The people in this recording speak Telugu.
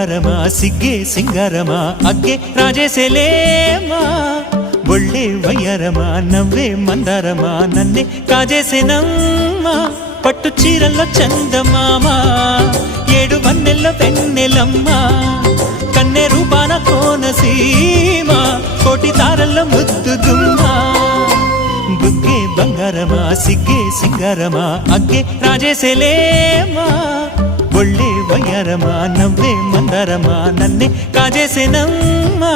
బంగారమా సిగ్గే సింగారమా అగ్గే రాజేసేలేమా ఒళ్ళే వయ్యారమా నవ్వే మందారమా నన్నే కాజేసేనమ్మా పట్టు చీరల్లో చందమామా ఏడు వన్నెల్లో పెన్నెలమ్మా కన్నె రూపాన కోనసీమ కోటి తారల్లో ముద్దుగుమ్మా బుగ్గే బంగారమా సిగ్గే సింగారమా అగ్గే రాజేసేలేమా ఒళ్ళే వయ్యారమా నవ్వే మందారమా నన్నే కాజేసేనమ్మా